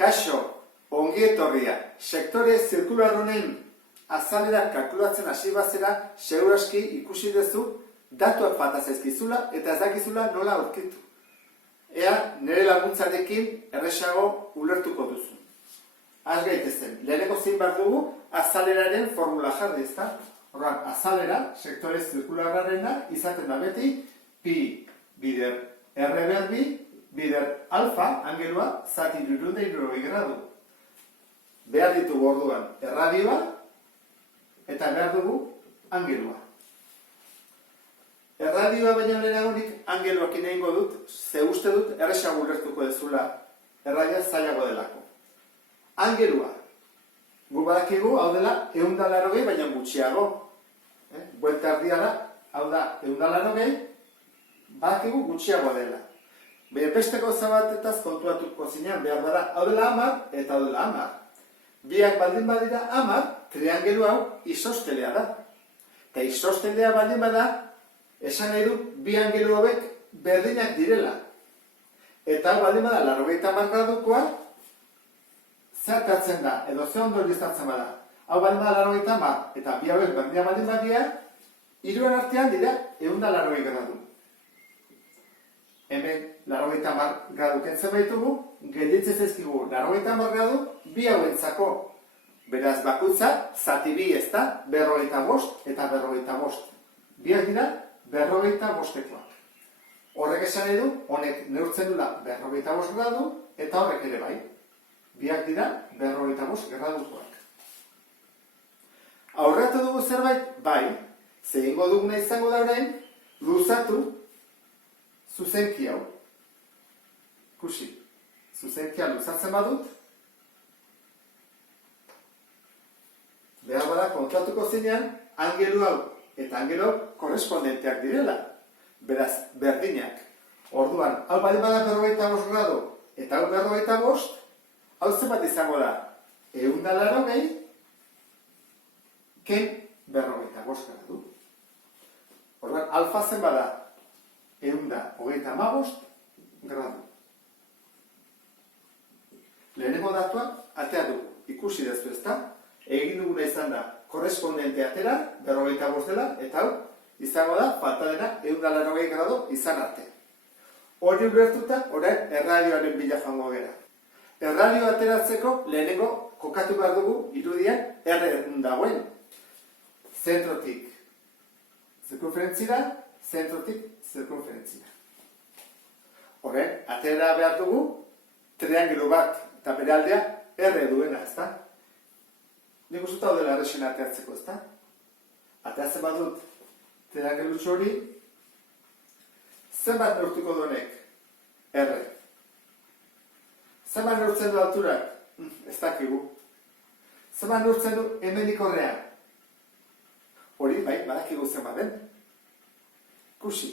Kaixo, ongi etorria, sektore zirkular honen azalera kalkulatzen hasi bazera, seguraski ikusi duzu datuak falta zaizkizula eta ez dakizula nola aurkitu. Ea, nire laguntzarekin erresago ulertuko duzu. Az gaitezen, leheneko zein behar dugu azaleraren formula jarri, ezta? Horran, azalera, sektore zirkularrarena izaten da beti pi bider R berbi, bider alfa, angelua, zati 360 gradu. Behar ditugu orduan erradioa eta behar dugu angelua. Erradioa baina lehenagonik angeluakin egingo dut, ze uste dut erresago ulertuko dezula erradia zailago delako. Angelua, gu badakigu, hau dela, 180 baina gutxiago. Buelta erdiara, hau da, 180, badakigu gutxiago dela. Baina beste gauza batetaz kontuatuko zinean behar dara, hau dela 10 eta hau dela 10. Biak baldin badira 10, triangelu hau isostelea da. Eta isostelea baldin bada, esan nahi du, bi angelu hauek berdinak direla. Eta hau baldin bada, 90 gradukoa, zertatzen da, edo ze ondo listatzen bada. Hau baldin bada 90 eta bi hauek berdinak baldin badia, hiruen artean dira 180 gradu. Hemen 90 gradu kentzen baitugu, gelditzen zaizkigu 90 gradu, bi hauentzako. Beraz, bakoitza, zati bi ez da, 55 eta 55. Biak dira, 55-ekoak. Horrek esan nahi du, honek neurtzen dula 55 gradu, eta horrek ere bai. Biak dira, 55 gradukoak. Aurratu dugu zerbait, bai, zehingo duguna izango da orain, luzatu zuzenki hau. Kusi, zuzenkia luzatzen badut, behar bada kontatuko zinean, angelu hau eta angelu korrespondenteak direla. Beraz, berdinak. Orduan, hau baldin bada 45 gradu eta hau 45, hau zenbat izango da? 180 ken 45 gradu. Orduan, alfa zenbat da? 135 gradu. Lehenengo datuak atea dugu, ikusi dezu ezta? Egin duguna izan da, korrespondente atera, 45 dela, eta hau, izango da, falta dena, 180 gradu izan arte. Hori ulertuta, orain erradioaren bila joango gera. Erradio ateratzeko, lehenengo, kokatu behar dugu, irudian, erren dagoen. Zentrotik zirkunferentzira, zentrotik zirkunferentzira. Orain, atera behar dugu, triangelu bat, eta bere aldea, erre duena, ezta? Nik uste hau dela errexen ateratzeko, ezta? Ateratzen badut, triangelutxo hori, zenbat neurtuko duenek? R. Zenbat neurtzen du alturak? Ez dakigu. Zenbat neurtzen du hemenik horrean? Hori, bai, badakigu zenbat den. Kusi.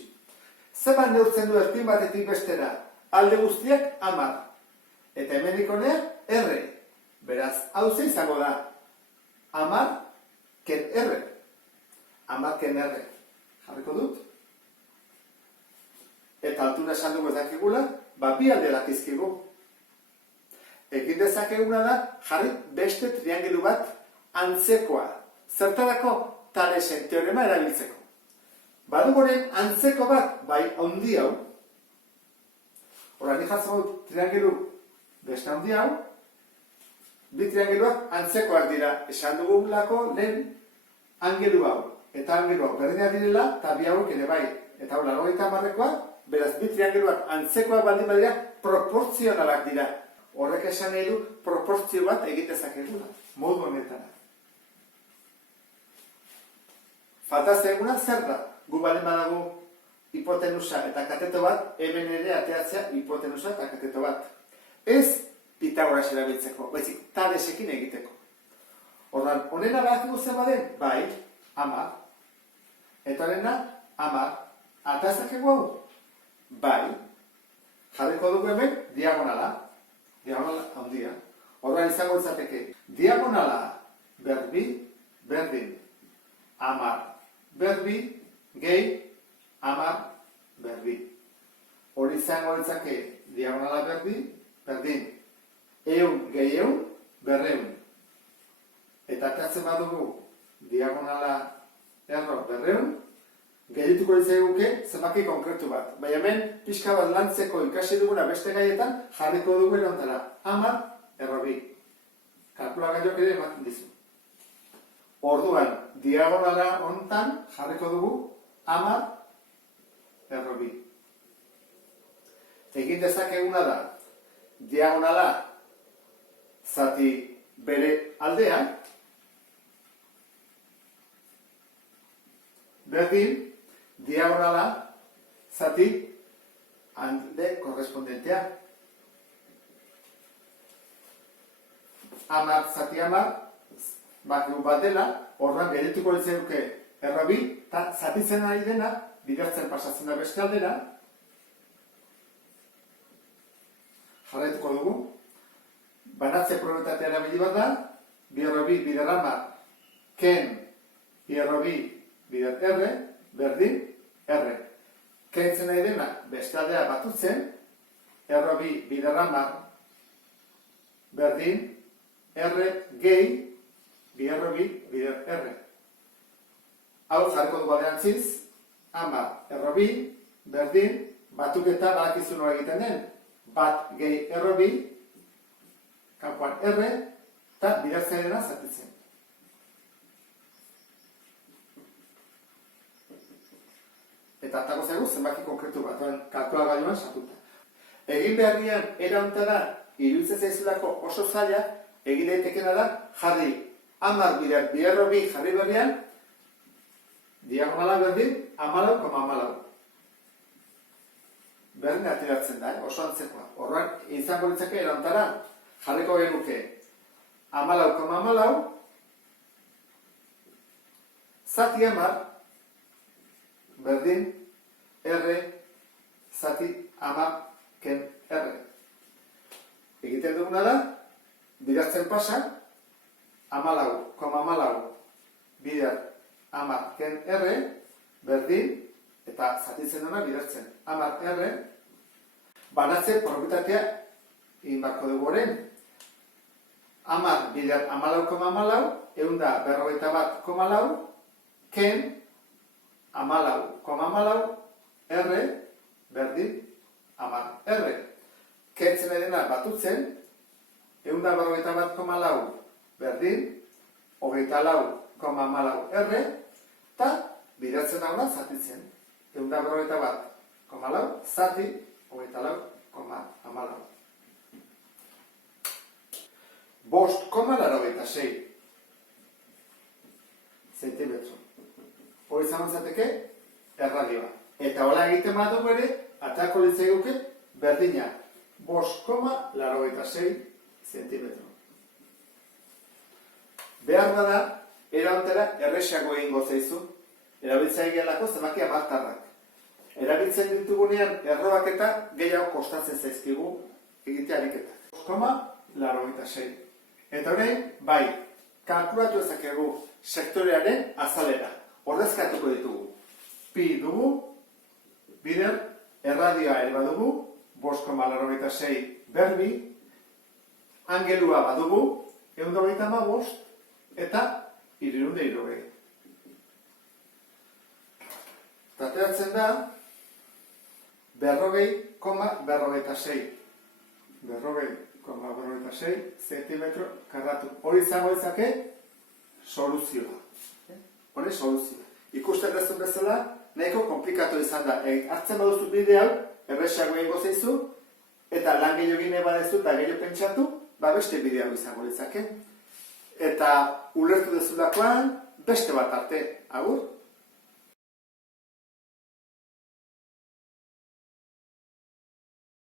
Zenbat neurtzen du erpin batetik bestera? Alde guztiak 10. Eta hemenik horrean, R. Beraz, hau ze izango da? 10 ken R. 10 ken R. Jarriko dut. Eta altura esan dugu ez dakigula, bi alde dakizkigu. Egin dezakeguna da, jarri beste triangelu bat antzekoa. Zertarako Talesen teorema erabiltzeko. Badugoren antzeko bat, bai handi hau. Horra, nik jartzen dut triangelu beste handi hau, bi triangeluak antzekoak dira. Esan dugulako lehen angelu hau. Eta angelu hau berdinak direla, eta bi hauek ere bai. Eta hau 90-ekoa, beraz bi triangeluak antzekoak baldin badira, proportzionalak dira. Horrek esan nahi du proportzio bat egitezakegula, modu honetara. Falta zaiguna zer da? Gu baldin badago hipotenusa eta kateto bat, hemen ere ateratzea hipotenusa eta kateto bat. Ez Pitagoras erabiltzeko, baizik Talesekin egiteko. Ordan, honena badakigu zer baden? Bai, 10. Eta horrena, 10. Atazakegu hau? Bai. Jarriko dugu hemen diagonala. Diagonala handia. Ordan izango izateke. Diagonala berbi, berdin. 10 berbi, gehi, 10 berbi. Hori izango ditzake diagonala berbi, berdin. 100 gehi 100, 200. Eta ateratzen badugu diagonala erro 200, gehituko ditzaiguke zenbaki konkretu bat. Baina hemen, pixka bat lantzeko ikasi duguna beste gaietan, jarriko dugu erontara 10 erro 2. Kalkulagailuak ere ematen dizu. Orduan, diagonala honetan jarriko dugu 10 erro 2. Egin dezakeguna da, diagonala zati bere aldean, berdin, diagonala zati alde korrespondentea. 10 zati 10, bakigu bat dela, orduan gerituko ditzaiguke erro 2, eta zatitzen ari dena, bidertzen pasatzen da beste aldera, jarraituko dugu. Banatze probabilitatea erabili bat da, bi erro 2 bider 10, ken bi erro 2 bider R, berdin, R. Kentzen nahi dena, beste aldera batutzen, erro 2 bider 10, berdin, R gehi, bi erro 2 bider R. Hau jarriko dugu aderantziz, 10 erro 2, berdin, batuketa badakizu nola egiten den, bat gehi erro 2, kanpoan R, eta bidertzailena zatitzen. Eta atako zaigu zenbaki konkretu bat, kalkulagailuan sartuta. Egin beharrian era hontara iruditzen zaizulako oso zaila, egin daitekena da jarri 10 bider bi erro 2 jarri berrian, diagonala berdin 14,14. Berdin ateratzen da, oso antzekoa. Orduan, izango litzake era hontara, jarriko genuke 14,14, zati 10, berdin, R, zati 10, ken R. Egiten duguna da, bidertzen pasa, 14,14, bider 10, ken R, berdin, eta zatitzen duna bidertzen 10 R, banatze probabilitatea egin barko dugu horren. 10 bider 14,14, 151,4, ken 14,14, R, berdin, 10 R. Kentzen edena batutzen, 151,4, berdin, 24,14 R, eta bidertzen dauna zatitzen. 151,4, zati, 24,14. 5,86 zentimetro. Hori izan zateke erradioa. Eta hola egiten badugu ere, aterako litzaiguke berdina 5,86 zentimetro. Behar bada, era hontera erresago egingo zaizu, erabiltzaileelako zenbaki amartarrak. Erabiltzen ditugunean errobak eta gehiago kostatzen zaizkigu egitea ariketak. 5,86. Eta horrein, bai, kalkulatu ezakegu sektorearen azalera. Ordezkatuko ditugu. Pi dugu, bider, erradioa ere badugu, 5,86 berbi, angelua badugu, 195, eta 360. Ateratzen da, 40,46. 40,46 zentimetro karratu. Hori izango izake soluzioa. Hori soluzioa. Ikusten dezun bezala, nahiko komplikatu izan da. Hartzen baduzu bide hau, erresago egingo zaizu, eta lan gehiago gine badezu eta gehiago pentsatu, beste bide hau izango izake. Eta ulertu dezulakoan, beste bat arte. Agur?